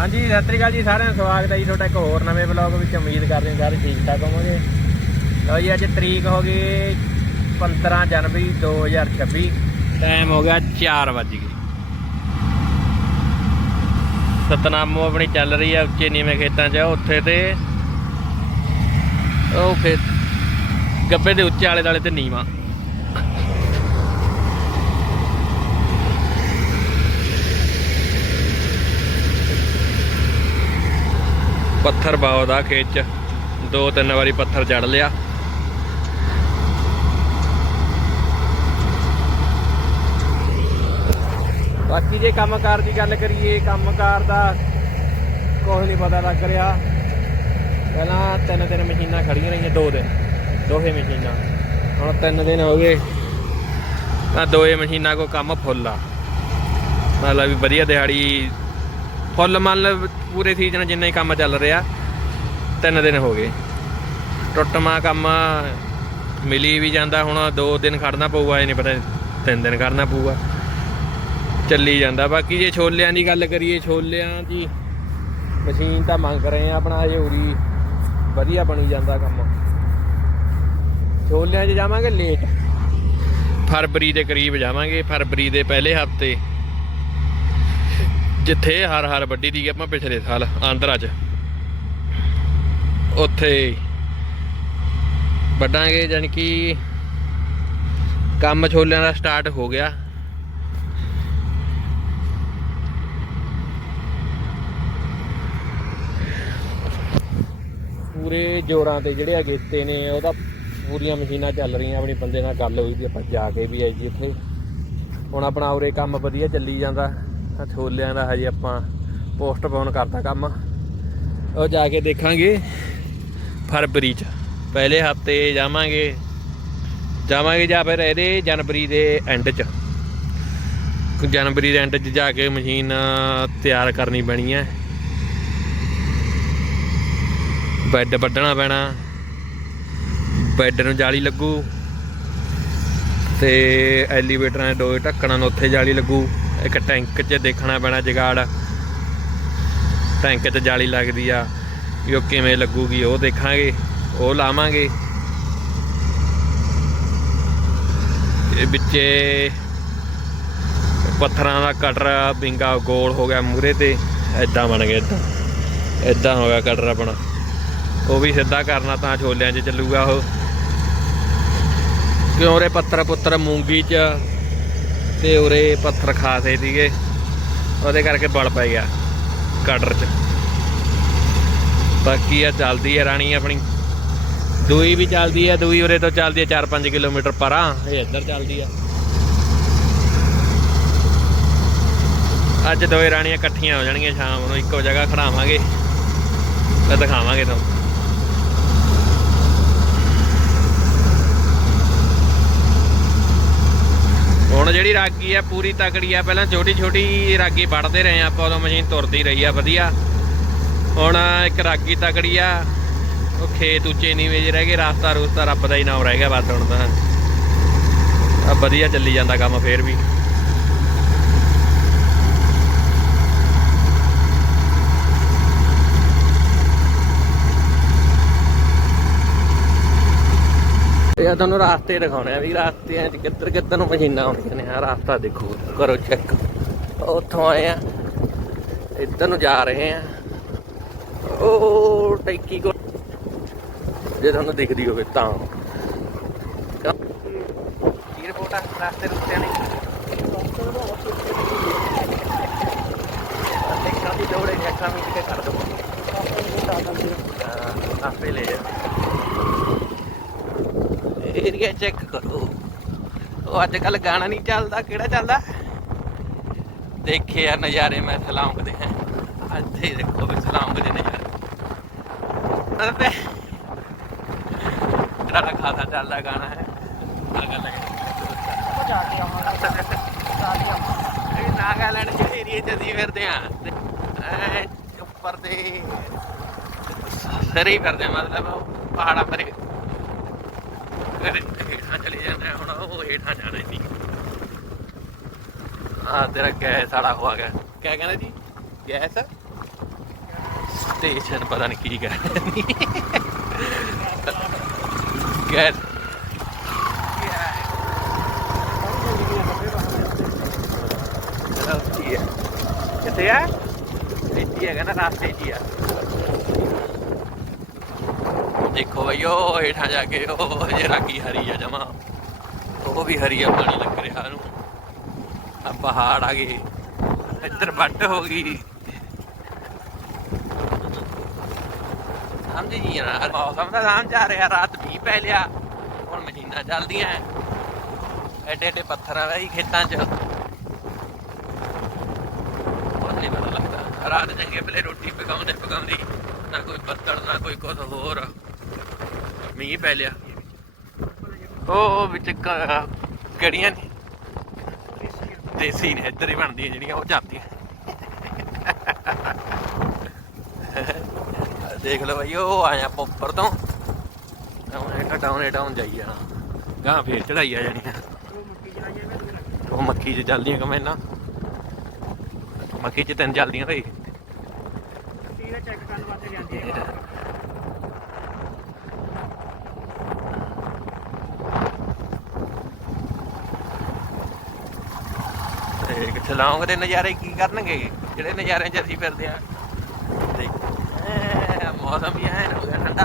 ਹਾਂਜੀ, ਸਤਿ ਸ੍ਰੀ ਅਕਾਲ ਜੀ ਸਾਰਿਆਂ ਨੂੰ ਸਵਾਗਤ ਹੈ ਜੀ ਤੁਹਾਡਾ ਇੱਕ ਹੋਰ ਨਵੇਂ ਵਲੌਗ ਵਿੱਚ। ਉਮੀਦ ਕਰਦੇ ਹਾਂ ਸਾਰੇ ਠੀਕ ਠਾਕ ਹੋਵੋਗੇ। ਲਓ ਜੀ, ਅੱਜ ਤਰੀਕ ਹੋ ਗਈ 15 ਜਨਵਰੀ 2026 ਟਾਈਮ ਹੋ ਗਿਆ 4 ਵਜ ਗਏ। ਸਤਨਾਮੋ ਆਪਣੀ ਚੱਲ ਰਹੀ ਆ ਉੱਚੇ ਨੀਵੇਂ ਖੇਤਾਂ 'ਚ। ਉੱਥੇ ਤੇ ਉਹ ਖੇਤ, ਗੱਬੇ ਦੇ ਉੱਚੇ ਆਲੇ ਦਾਲੇ ਤੇ ਨੀਵਾਂ। ਪੱਥਰ ਬਾਉਦਾ ਖੇਤ 'ਚ। ਦੋ ਤਿੰਨ ਵਾਰੀ ਪੱਥਰ ਜੜ ਲਿਆ। ਬਾਕੀ ਜੇ ਕੰਮਕਾਰ ਦੀ ਗੱਲ ਕਰੀਏ, ਕੰਮਕਾਰ ਦਾ ਕੁਝ ਨਹੀਂ ਪਤਾ ਲੱਗ ਰਿਹਾ। ਪਹਿਲਾਂ ਤਿੰਨ ਦਿਨ ਮਸ਼ੀਨਾਂ ਖੜੀਆਂ ਰਹੀਆਂ, ਦੋ ਦਿਨ। ਦੋਹੇ ਮਸ਼ੀਨਾਂ। ਹੁਣ ਤਿੰਨ ਦਿਨ ਹੋ ਗਏ। ਤਾਂ ਦੋਏ ਮਸ਼ੀਨਾਂ ਕੋ ਕੰਮ ਫੁੱਲ ਆ। ਮਤਲਬ ਵੀ ਵਧੀਆ ਦਿਹਾੜੀ ਫੁੱਲ ਮੰਨ ਪੂਰੇ ਸੀਜ਼ਨ ਜਿੰਨਾ ਹੀ ਕੰਮ ਚੱਲ ਰਿਹਾ, ਤਿੰਨ ਦਿਨ ਹੋ ਗਏ। ਟੁੱਟਮਾ ਕੰਮ ਮਿਲੀ ਵੀ ਜਾਂਦਾ, ਹੁਣ ਦੋ ਦਿਨ ਖੜਨਾ ਪਊਗਾ, ਇਹ ਨਹੀਂ ਪਤਾ ਤਿੰਨ ਦਿਨ ਕਰਨਾ ਪਊਗਾ। ਚੱਲੀ ਜਾਂਦਾ। ਬਾਕੀ ਜੇ ਛੋਲਿਆਂ ਦੀ ਗੱਲ ਕਰੀਏ, ਛੋਲਿਆਂ ਦੀ ਮਸ਼ੀਨ ਤਾਂ ਮੰਗ ਰਹੇ ਆ ਆਪਣਾ ਹਜੇ ਉਰੀ ਵਧੀਆ ਬਣੀ ਜਾਂਦਾ ਕੰਮ। ਛੋਲਿਆਂ 'ਚ ਜਾਵਾਂਗੇ ਲੇਟ ਫਰਵਰੀ ਦੇ ਕਰੀਬ ਜਾਵਾਂਗੇ, ਫਰਵਰੀ ਦੇ ਪਹਿਲੇ ਹਫ਼ਤੇ। ਜਿੱਥੇ ਹਰ ਹਰ ਵੱਡੀ ਦੀ ਆਪਾਂ ਪਿਛਲੇ ਸਾਲ ਆਂਧਰਾ 'ਚ ਉੱਥੇ ਵੱਡਾਂਗੇ, ਜਾਣੀ ਕਿ ਕੰਮ ਛੋਲਿਆਂ ਦਾ ਸਟਾਰਟ ਹੋ ਗਿਆ। ਪੂਰੇ ਜੋਰਾਂ ਤੇ ਜਿਹੜੇ ਅਗੇਤੇ ਨੇ, ਉਹਦਾ ਪੂਰੀਆਂ ਮਸ਼ੀਨਾਂ ਚੱਲ ਰਹੀਆਂ, ਆਪਣੇ ਬੰਦੇ ਨਾਲ ਗੱਲ ਹੋਈ ਸੀ ਆਪਾਂ ਜਾ ਕੇ ਵੀ ਆਈ ਜੀ ਇੱਥੇ। ਹੁਣ ਆਪਣਾ ਉਰੇ ਕੰਮ ਵਧੀਆ ਚੱਲੀ ਜਾਂਦਾ। ਆਹ ਛੋਲਿਆਂ ਦਾ ਹਜੇ ਆਪਾਂ ਪੋਸਟਪੋਨ ਕਰਤਾ ਕੰਮ। ਉਹ ਜਾ ਕੇ ਦੇਖਾਂਗੇ ਫਰਵਰੀ ਚ। ਪਹਿਲੇ ਹਫ਼ਤੇ ਜਾਵਾਂਗੇ। ਜਾਵਾਂਗੇ ਜਾਂ ਫਿਰ ਇਹਦੇ ਜਨਵਰੀ ਦੇ ਐਂਡ ਚ। ਜਨਵਰੀ ਦੇ ਐਂਡ ਚ ਜਾ ਕੇ ਮਸ਼ੀਨ ਤਿਆਰ ਕਰਨੀ ਪੈਣੀ ਹੈ। ਬੈੱਡ ਵੱਢਣਾ ਪੈਣਾ। ਬੈੱਡ ਨੂੰ ਜਾਲੀ ਲੱਗੂ। ਤੇ ਐਲੀਵੇਟਰਾਂ ਦੇ ਦੋਏ ਢੱਕਣਾਂ ਨੂੰ ਉੱਥੇ ਜਾਲੀ ਲੱਗੂ। ਇੱਕ ਟੈਂਕ 'ਚ ਦੇਖਣਾ ਪੈਣਾ ਜਗਾੜ। ਟੈਂਕ 'ਚ ਜਾਲੀ ਲੱਗਦੀ ਆ ਵੀ ਉਹ ਕਿਵੇਂ ਲੱਗੂਗੀ, ਉਹ ਦੇਖਾਂਗੇ, ਉਹ ਲਾਵਾਂਗੇ। ਇਹ ਵਿੱਚੇ ਪੱਥਰਾਂ ਦਾ ਕਟਰ ਬਿੰਗਾ ਗੋਲ ਹੋ ਗਿਆ ਮੂਰੇ ਤੇ ਐਦਾਂ ਬਣ ਗਿਆ ਐਦਾਂ ਐਦਾਂ ਹੋ ਗਿਆ ਕਟਰ ਆਪਣਾ। ਉਹ ਵੀ ਸਿੱਧਾ ਕਰਨਾ ਤਾਂ ਛੋਲਿਆਂ 'ਚ ਚੱਲੂਗਾ ਉਹ। ਕਿਉਂ ਉਰੇ ਪੱਥਰ ਪੁੱਤਰ ਮੂੰਗੀ 'ਚ ਤੇ ਉਰੇ ਪੱਥਰ ਖਾਸੇ ਸੀਗੇ। ਉਹਦੇ ਕਰਕੇ ਬਲ ਪੈ ਗਿਆ ਕਟਰ 'ਚ। ਬਾਕੀ ਆ ਚੱਲਦੀ ਹੈ ਰਾਣੀ ਆਪਣੀ। ਦੂਈ ਵੀ ਚੱਲਦੀ ਹੈ ਦੂਈ ਉਰੇ ਤੋਂ ਚੱਲਦੀ ਹੈ 4-5 ਕਿਲੋਮੀਟਰ ਪਰਾਂ ਇਹ ਇੱਧਰ ਚੱਲਦੀ ਆ। ਅੱਜ ਦੋਏ ਰਾਣੀਆਂ ਇਕੱਠੀਆਂ ਹੋ ਜਾਣਗੀਆਂ, ਸ਼ਾਮ ਨੂੰ ਇੱਕੋ ਜਗ੍ਹਾ ਖੜਾਵਾਂਗੇ। ਤੇ ਦਿਖਾਵਾਂਗੇ ਤੁਹਾਨੂੰ। ਹੁਣ ਜਿਹੜੀ ਰਾਗੀ ਆ, ਪੂਰੀ ਤਕੜੀ ਆ, ਪਹਿਲਾਂ ਛੋਟੀ ਛੋਟੀ ਰਾਗੀ ਵੜਦੇ ਰਹੇ ਆ ਆਪਾਂ, ਉਦੋਂ ਮਸ਼ੀਨ ਤੁਰਦੀ ਰਹੀ ਆ, ਵਧੀਆ। ਹੁਣ ਇੱਕ ਰਾਗੀ ਤਕੜੀ ਆ, ਉਹ ਖੇਤ ਉੱਚੇ ਨੀਵੇਂ ਜਿਹੇ ਰਹਿ ਗਏ ਰਸਤਾ ਰੂਸਤਾ ਰੱਬ ਦਾ ਹੀ ਨਾਮ ਰਹਿ ਗਿਆ ਬਸ ਹੁਣ ਤਾਂ। ਆ ਵਧੀਆ ਚੱਲੀ ਜਾਂਦਾ ਕੰਮ ਫੇਰ ਵੀ। ਇਹ ਤੁਹਾਨੂੰ ਰਾਸਤੇ ਦਿਖਾਉਣੇ ਆ ਵੀ ਰਾਸਤਿਆਂ 'ਚ ਕਿੱਧਰ ਕਿੱਧਰ ਨੂੰ ਮਸ਼ੀਨਾਂ ਆਉਂਦੀਆਂ ਨੇ। ਆ ਰਾਸਤਾ ਦੇਖੋ, ਕਰੋ ਚੈੱਕ ਉੱਥੋਂ ਆਏ ਆ, ਇੱਧਰ ਨੂੰ ਜਾ ਰਹੇ ਆ। ਉਹ ਟੈਂਕੀ ਕੋ ਜੇ ਤੁਹਾਨੂੰ ਦਿਖਦੀ ਹੋਵੇ ਤਾਂ। ਕੀ ਰਿਪੋਰਟ ਆ? ਰਾਸਤੇ ਰੁੱਤਿਆਂ ਨੇ ਦੇਖਾਂ ਦੀ ਲੋੜ ਹੈ ਜੱਟਾਂ ਵਿੱਚ ਕਰ ਦੋ ਆਪੇ ਲੈ ਏਰੀਆ ਚੈੱਕ ਕਰੋ। ਉਹ ਅੱਜ ਕੱਲ ਗਾਣਾ ਨਹੀਂ ਚੱਲਦਾ ਕਿਹੜਾ ਚੱਲਦਾ? ਦੇਖੇ ਯਾਰ ਨਜ਼ਾਰੇ ਮੈਂ ਸਲਾਮਦੇ ਹਾਂ ਅੱਜ ਹੀ ਦੇਖੋ ਵੀ ਸਲਾਮਦੇ ਨਜ਼ਾਰੇ। ਅਰੇ ਕਿਹੜਾ ਖਾਸਾ ਚੱਲਦਾ ਗਾਣਾ ਹੈ। ਆ ਗੱਲ ਹੈ। ਇਹ ਨਾਗਾਲੈਂਡ ਦੇ ਏਰੀਏ ਚ ਅਸੀਂ ਫਿਰਦੇ ਆ ਉੱਪਰ ਤੇ। ਸਰੀ ਫਿਰਦੇ ਆ, ਮਤਲਬ ਉਹ ਪਹਾੜਾਂ ਪਰ। ਹੇਠਾਂ ਚਲੇ ਜਾਂਦਾ ਹੁਣ, ਉਹ ਹੇਠਾਂ ਜਾਣਾ ਨਹੀਂ। ਆ ਤੇਰਾ ਗੈਸ ਵਾਲਾ ਹੋ ਗਿਆ। ਕਿਆ ਕਹਿੰਦਾ ਜੀ? ਗੈਸ? ਸਟੇਸ਼ਨ ਪਤਾ ਨਹੀਂ ਕੀ ਕਰ ਗੈਰ ਕੀ ਹੈ। ਕਿੱਥੇ ਆ ਇੱਥੇ ਹੈਗਾ ਨਾ ਰਾਸਤੇ 'ਚ ਹੀ ਆ। ਦੇਖੋ ਉਹ ਹੇਠਾਂ ਜਾ ਕੇ, ਉਹ ਜੇ ਰਾਗੀ ਹਰੀ ਆ ਜਮਾ। ਉਹ ਵੀ ਹਰੀ ਆ, ਪਾਣੀ ਲੱਗ ਰਿਹਾ ਉਹਨੂੰ। ਆ ਪਹਾੜ ਆ ਗਏ। ਇੱਧਰ ਵੱਟ ਹੋ ਗਈ। ਸਮਝ ਜੀ ਨਾ ਮੌਸਮ ਦਾ ਨਾਮ ਜਾ ਰਿਹਾ, ਰਾਤ ਵੀ ਪੈ ਲਿਆ। ਹੁਣ ਮਸ਼ੀਨਾਂ ਚੱਲਦੀਆਂ। ਐਡੇ ਐਡੇ ਪੱਥਰ ਆ ਬਈ ਖੇਤਾਂ 'ਚ। ਕੁਛ ਪਤਾ ਲੱਗਦਾ। ਰਾਤ ਚੰਗੇ ਵੇਲੇ ਰੋਟੀ ਪਕਾਉਂਦੇ ਪਕਾਉਂਦੀ ਨਾ ਕੋਈ ਬੱਦਲ ਨਾ ਕੋਈ ਕੁਝ ਹੋਰ। ਮੀਂਹ ਪੈ ਲਿਆ। ਉਹ ਵਿੱਚ ਕ- ਨੇ। ਦੇਸੀ ਨੇ, ਇੱਧਰ ਹੀ ਬਣਦੀਆਂ ਜਿਹੜੀਆਂ, ਉਹ ਜਾਂਦੀਆਂ। ਦੇਖ ਲਓ ਭਾਈ ਉਹ ਆਇਆ ਆਪਾਂ ਤੋਂ। ਡਾਉਨ ਡਾਉਨ ਡਾਉਨ ਜਾਈ ਜਾਣਾ। ਗਾਂ ਫੇਰ ਚੜਾਈ ਆ ਜਾਣੀ ਉਹ ਮੱਕੀ 'ਚ ਚੱਲਦੀਆਂ ਕਮੈਨਾਂ। ਮੱਕੀ 'ਚ ਤਿੰਨ ਚੱਲਦੀਆਂ ਭਾਈ। ਚੈੱਕ ਕਰਨ ਵਾਸਤੇ ਜਾਂਦੀ ਹੈ ਤੇ ਕਿੱਥੇ ਨਜ਼ਾਰੇ ਕੀ ਕਰਨਗੇ? ਜਿਹੜੇ ਨਜ਼ਾਰਿਆਂ 'ਚ ਅਸੀਂ ਫਿਰਦੇ ਆ ਦੇਖ। ਮੌਸਮ ਵੀ ਐ, ਹੋ ਗਿਆ ਠੰਡਾ।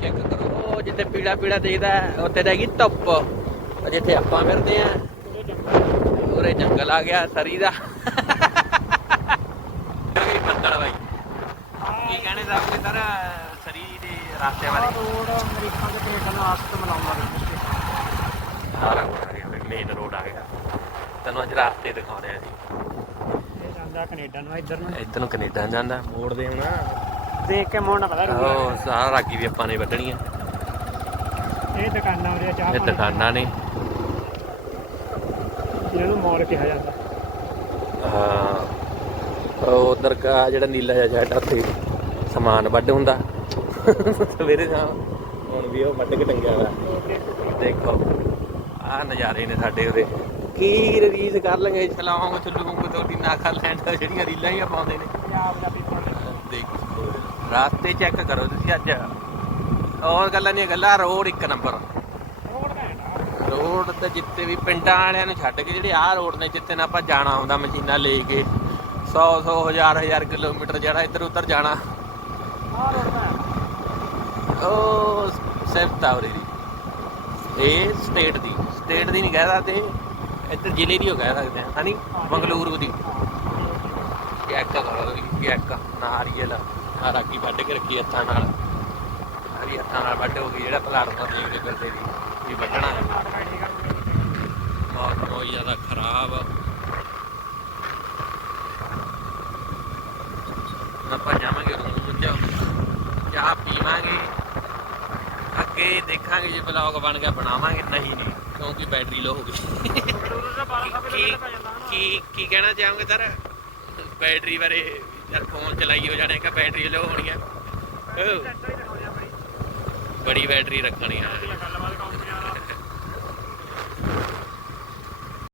ਚੈੱਕ ਕਰੋ, ਜਿੱਥੇ ਪੀੜਾ ਪੀੜਾ ਦੇਖਦਾ, ਉੱਥੇ ਰਹਿ ਗਈ ਧੁੱਪ। ਜਿੱਥੇ ਆਪਾਂ ਫਿਰਦੇ ਆ ਉਰੇ ਜੰਗਲ ਆ ਗਿਆ, ਸਰੀ ਦਾ। ਕੀ ਕਹਿਣੇ ਦਾ ਆਪਣੇ ਸਰ ਸਰੀ ਰਾਸਤੇ ਬਾਰੇ ਰੋਡ ਅਮਰੀਕਾ ਦੇ ਕੈਨੇਡਾ ਨੂੰ ਆਸਤ ਮਿਲਾਉਂਦਾ ਰਿਹਾ ਸਾਰਾ ਕੁਝ ਆ ਗਿਆ ਮੇਨ ਰੋਡ ਆ ਗਿਆ। ਤੈਨੂੰ ਅੱਜ ਰਾਸਤੇ ਦਿਖਾਉਂਦੇ ਆ ਜੀ। ਇਹ ਜਾਂਦਾ ਕੈਨੇਡਾ ਨੂੰ ਇੱਧਰ ਨੂੰ। ਇੱਧਰ ਨੂੰ ਕੈਨੇਡਾ ਨੂੰ ਜਾਂਦਾ ਮੋੜਦੇ ਹੁਣ ਦੇਖ ਕੇ ਮੋੜਨਾ ਪਤਾ ਉਹ ਸਾਰਾ ਰਾਗੀ ਵੀ ਆਪਾਂ ਨੇ ਵੱਢਣੀਆਂ। ਇਹ ਦੁਕਾਨਾਂ ਉਰੇ ਚਾਹ ਇਹ ਪਾਣੀ ਦੁਕਾਨਾਂ ਨੇ। ਇਹਨਾਂ ਨੂੰ ਮੋੜ ਕਿਹਾ ਜਾਂਦਾ। ਹਾਂ ਉਹ ਉਧਰ ਕਾ ਜਿਹੜਾ ਨੀਲਾ ਜਿਹਾ ਜੈਟ ਉੱਥੇ ਸਮਾਨ ਵੱਢ ਹੁੰਦਾ। ਸਵੇਰੇ ਸ਼ਾਮ। ਹੁਣ ਵੀ ਉਹ ਵੱਢ ਟੰਗਿਆ ਹੋਇਆ। ਦੇਖੋ, ਆਹ ਨਜ਼ਾਰੇ ਨੇ ਸਾਡੇ ਉਹਦੇ। ਕੀ ਰੀਸ ਕਰ ਲੰਗੇ ਚਲਾਵਾਂਗੇ ਚੱਲੂਗੇ ਤੁਹਾਡੀ ਨਾ ਕਰ ਲੈਣ ਜਿਹੜੀਆਂ ਰੀਲਾਂ ਹੀ ਪਾਉਂਦੇ ਨੇ। ਪੰਜਾਬ ਦਾ ਪੀਪਲ ਦੇਖੋ, ਰਾਸਤੇ ਚੈੱਕ ਕਰੋ ਤੁਸੀਂ ਅੱਜ। ਹੋਰ ਗੱਲਾਂ ਨਹੀਂ ਗੱਲਾਂ ਰੋਡ ਇੱਕ ਨੰਬਰ ਰੋਡ ਤੇ ਜਿੱਤੇ ਵੀ ਪਿੰਡਾਂ ਵਾਲਿਆਂ ਨੂੰ ਛੱਡ ਕੇ ਜਿਹੜੇ ਆਹ ਰੋਡ ਨੇ ਜਿੱਤੇ ਨਾ ਆਪਾਂ ਜਾਣਾ ਹੁੰਦਾ ਮਸ਼ੀਨਾਂ ਲੈ ਕੇ 100 100 ਹਜ਼ਾਰ ਹਜ਼ਾਰ ਕਿਲੋਮੀਟਰ ਜਿਹੜਾ ਇੱਧਰ ਉੱਧਰ ਜਾਣਾ। ਉਹ ਸਿਰਫ ਆ ਦੀ। ਇਹ ਸਟੇਟ ਦੀ। ਸਟੇਟ ਦੀ ਨਹੀਂ ਕਹਿ ਸਕਦੇ। ਇੱਧਰ ਜ਼ਿਲ੍ਹੇ ਦੀ ਹੋ ਕਹਿ ਸਕਦੇ ਹਾਂ ਹਨੀ ਮੰਗਲੂਰੂ ਦੀ। ਚੈੱਕ ਕਰੋ ਚੈੱਕ ਨਾਰੀਅਲ ਆ ਰਾਗੀ ਵੱਢ ਕੇ ਰੱਖੀ ਹੱਥਾਂ ਨਾਲ। ਹਰੀ ਹੱਥਾਂ ਨਾਲ ਵੱਢ ਹੋ ਗਈ, ਜਿਹੜਾ ਪਲਾਟ ਤੋਂ ਦੇਖਦੇ ਫਿਰਦੇ ਵੀ ਵੀ ਵੱਢਣਾ ਹੈ। ਮੌਸਮ ਬਹੁਤ ਜ਼ਿਆਦਾ ਖਰਾਬ। ਆ। ਆਪਾਂ ਜਾਵਾਂਗੇ ਰੂਮ 'ਚ ਚਾਹ ਪੀਵਾਂਗੇ। ਅੱਗੇ ਦੇਖਾਂਗੇ ਜੇ ਬਲੌਗ ਬਣ ਗਿਆ, ਬਣਾਵਾਂਗੇ। ਨਹੀਂ ਨਹੀਂ, ਕਿਉਂਕਿ ਬੈਟਰੀ ਲੋ ਹੋ ਗਈ। ਕੀ ਕੀ ਕੀ ਕਹਿਣਾ ਚਾਹੋਗੇ ਸਰ ਬੈਟਰੀ ਬਾਰੇ ਯਾਰ ਫੋਨ ਚਲਾਈ ਹੋ ਜਾਣੇ ਕਿ ਬੈਟਰੀ ਲੋ ਹੋਣੀ ਹੈ ਬੜੀ ਬੈਟਰੀ ਰੱਖਣੀ ਹੈ